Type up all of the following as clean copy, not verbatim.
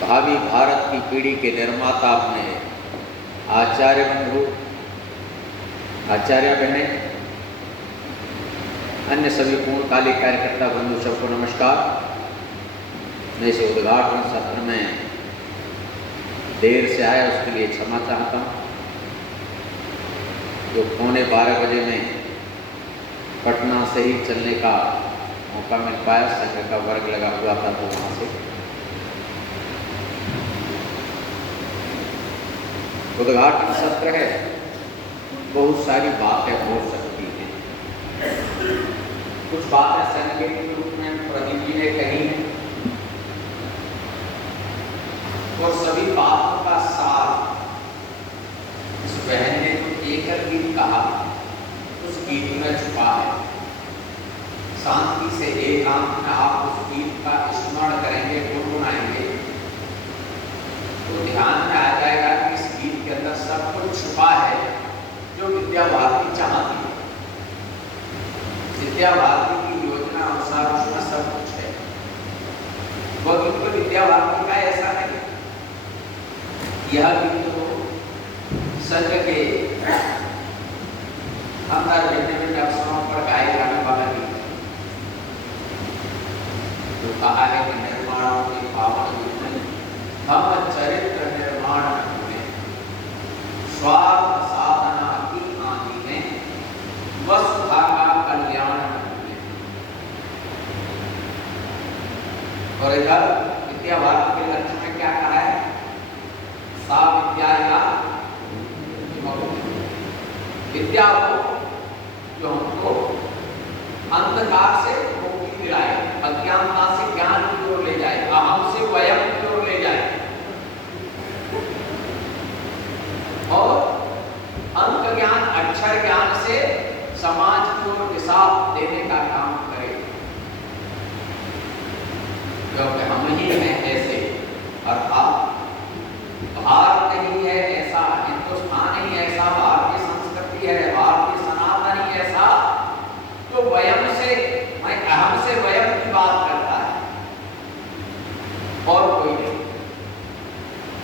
भावी भारत की पीढ़ी के निर्माता अपने आचार्य बंधु, आचार्य बहनें, अन्य सभी पूर्णकालिक कार्यकर्ता बंधु सबको नमस्कार। मैं इस उद्घाटन सत्र में देर से आया उसके लिए क्षमा चाहता हूँ। जो 11:15 बजे में पटना से ही चलने का मौका मिल पाया, संघ का वर्ग लगा हुआ था तो वहाँ से उद्घाटन सत्र है। बहुत सारी बातें हो सकती हैं। कुछ बातें संघ के रूप में प्रदीप जी ने कही हैं और सभी बातों का सार इस बहन ने जो एकल गीत कहा उस गीत में छुपा है। शांति से एकांत में आप उस गीत का स्मरण करेंगे, गुनगुनाएंगे तो ध्यान में आ जाएगा कि इस गीत के अंदर सब कुछ छुपा है जो विद्या भारती चाहती है। विद्या भारती की योजना अनुसार उसमें सब कुछ है। वो गीत तो विद्या भारती का ऐसा नहीं। यह गीत तो संघ के अंदर भिन्न अवसरों पर गाए जाने वाला गीत जो कहा है कि निर्माणों के पावन युग में हम चरित्र निर्माण में स्वार्थ साधना की आदि में वसुधा का कल्याण में। और इधर विद्या भारती के लक्ष्य में क्या कहा है? सा विद्या विद्या को जो हमको अंधकार से मुक्ति दिलाए, अज्ञानता से ज्ञान की ओर ले जाए, अहम से वयम की ओर ले जाए और अंक ज्ञान अक्षर ज्ञान से समाज को दिशा देने का काम करे। क्योंकि हम ही हैं ऐसे, अर्थात भारत नहीं है ऐसा, हिंदुस्तान ही ऐसा, भारतीय संस्कृति है, भारतीय सनातन ही ऐसा जो वयम से, मैं अहम से वयम की बात करता है और कोई नहीं।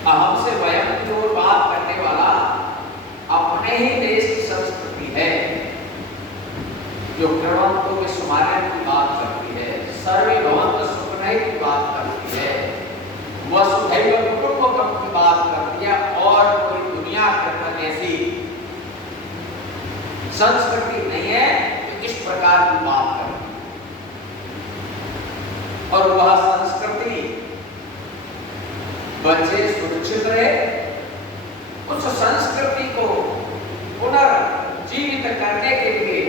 अहम से वयम की ओर बात करने वाला अपने ही देश की संस्कृति है जो कृणवंतो के सुमार्य की बात करती है, सर्वे भवन्तु सुखिनः की बात करती है, वसुधैव कुटुम्बकम् की बात करती है और कोई दुनिया के अंदर ऐसी संस्कृति नहीं है तो इस प्रकार की बात करती है। और वह संस्कृति बच्चे सुरक्षित रहे, उस संस्कृति को पुनर्जीवित करने के लिए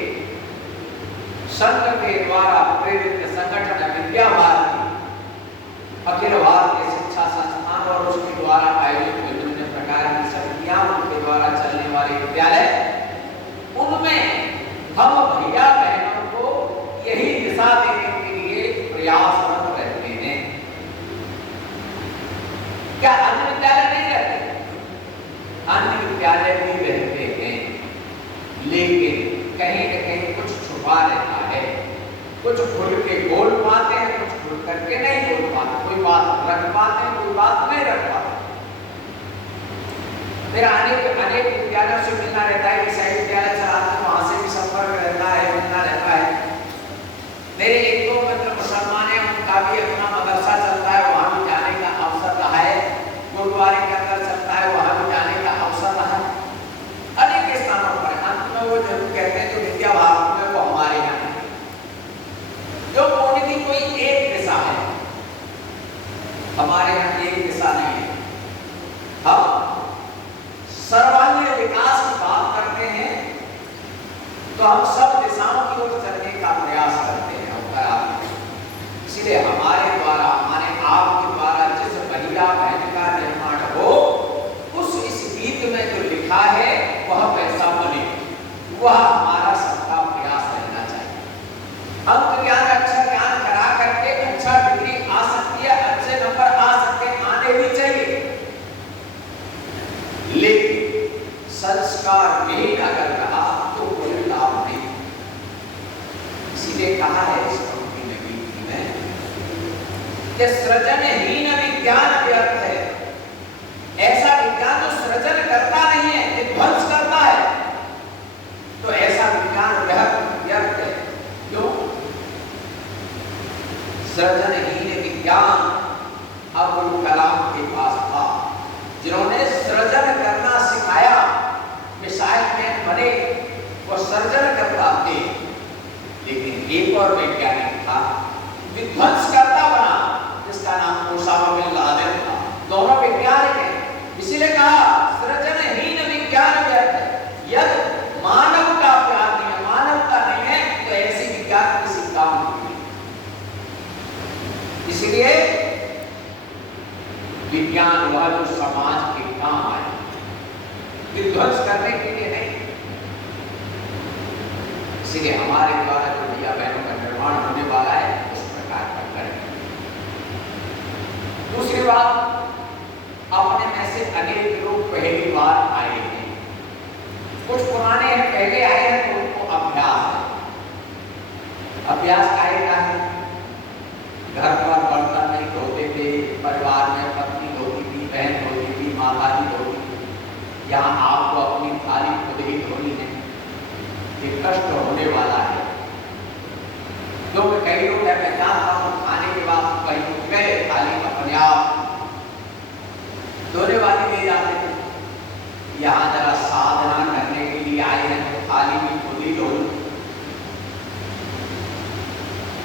संघ के द्वारा प्रेरित संगठन विद्या भारती, अखिल भारतीय शिक्षा संस्थान और उसके द्वारा आयोजित विभिन्न प्रकार की समितियां, उनके द्वारा चलने वाले विद्यालय, उनमें हम भैया बहनों को यही दिशा देने के लिए प्रयासरत रहते हैं। क्या अन्य विद्यालय नहीं रहते? अन्य विद्यालय भी रहते हैं, लेकिन कहीं न कहीं कुछ छुपा रहता है। कुछ खुल के बोल पाते हैं, कुछ खुल करके नहीं बोल पाते, कोई बात रख पाते हैं, कोई बात नहीं रख पाते। मेरा अनेक विद्यालयों से मिलना रहता है, ईसाई विद्यालय चलाते हैं, वहां से भी संपर्क रहता है, मिलना रहता है। मेरे एक दो मित्र मुसलमान हैं, उनका भी अपना मदरसा चलता है, वहां भी जाने का अवसर रहा है, गुरुद्वारे के अंदर चलता है, वहां भी जाने का अवसर रहा है। अनेक स्थानों पर अंत में वो जरूर कहते हैं जो विद्या भारती में वो हमारे यहाँ है, जो उनकी कोई एक दिशा है, हमारे यहाँ एक दिशा नहीं है। हम सर्वांगीण विकास की बात करते हैं तो हम सब दिशाओं की ओर चलने का प्रयास करते हैं। इसलिए हमारे द्वारा, हमारे आपके द्वारा जिस महिला बहन का निर्माण हो, उस इस गीत में जो लिखा है वह वैसा बने, वह हमारा सबका प्रयास रहना चाहिए। अंक ज्ञान अक्षर ज्ञान करा करके अच्छा डिग्री आ सकती है, अच्छे नंबर आ सकते हैं, आने भी चाहिए, लेकिन संस्कार विहीन अगर रहा तो कोई लाभ नहीं। इसीलिए कहा है इस पंक्ति में, गीत में, कि सृजन और वैज्ञानिक था, विध्वंसकर्ता बना जिसका नाम ओसामा बिन लादेन था। दोनों वैज्ञानिक हैं, इसीलिए कहा सृजनहीन विज्ञान व्यर्थ है। यदि मानव का प्यार नहीं है, मानवता नहीं है, तो ऐसी विज्ञान किसी काम की नहीं। इसलिए विज्ञान वह जो समाज के काम आए, विध्वंस करने के लिए नहीं। इसलिए हमारे द्वारा जो भैया बहनों का निर्माण होने वाला है उस प्रकार का करें। दूसरी बात, अपने में से अनेक लोग पहली बार आए हैं, कुछ पुराने हैं पहले आए हैं, तो उनको अभ्यास है। अभ्यास का है, घर पर बर्तन नहीं धोते थे, परिवार में पत्नी धोती थी, बहन धोती थी, माता जी धोती थी। यहाँ आपको अपनी थाली खुद ही धोनी है, ये कष्ट होने वाला है। क्योंकि कई लोग मैं जानता हूँ खाने के बाद कहीं गए थाली अपने आप धोने वाली ले जाते थे। यहाँ जरा साधना करने के लिए आए हैं तो थाली भी खुद ही धोनी,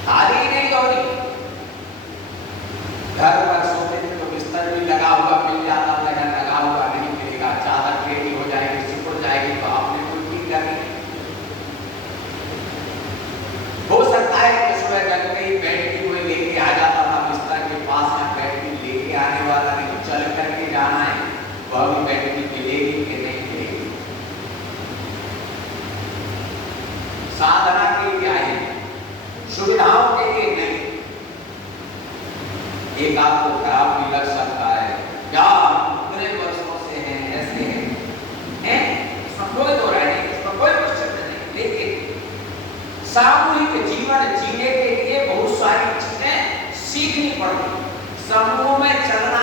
थाली नहीं धोनी। घर पर सोते थे तो बिस्तर भी लगा हुआ मिल जाता था, घर लगा हुआ नहीं मिलेगा, चादर टेढ़ी हो जाएगी, सिकुड़ जाएगी, तो आपने कोई ठीक करनी। हो सकता है कि सुबह जग गई बेड की कोई लेके आ जाता था बिस्तर के पास, या बेड की लेके आने वाला नहीं, चल करके जाना है, वह भी बेड की मिलेगी कि नहीं मिलेगी। साधना के लिए आए, सुविधाओं के लिए नहीं। एक आपको खराब भी लग सकता है, क्या इतने वर्षों से हैं, ऐसे हैं, इसमें कोई दो राय नहीं, इसमें कोई क्वेश्चन नहीं। लेकिन सामूहिक जीवन जीने के लिए बहुत सारी चीजें सीखनी पड़ती। समूह में चलना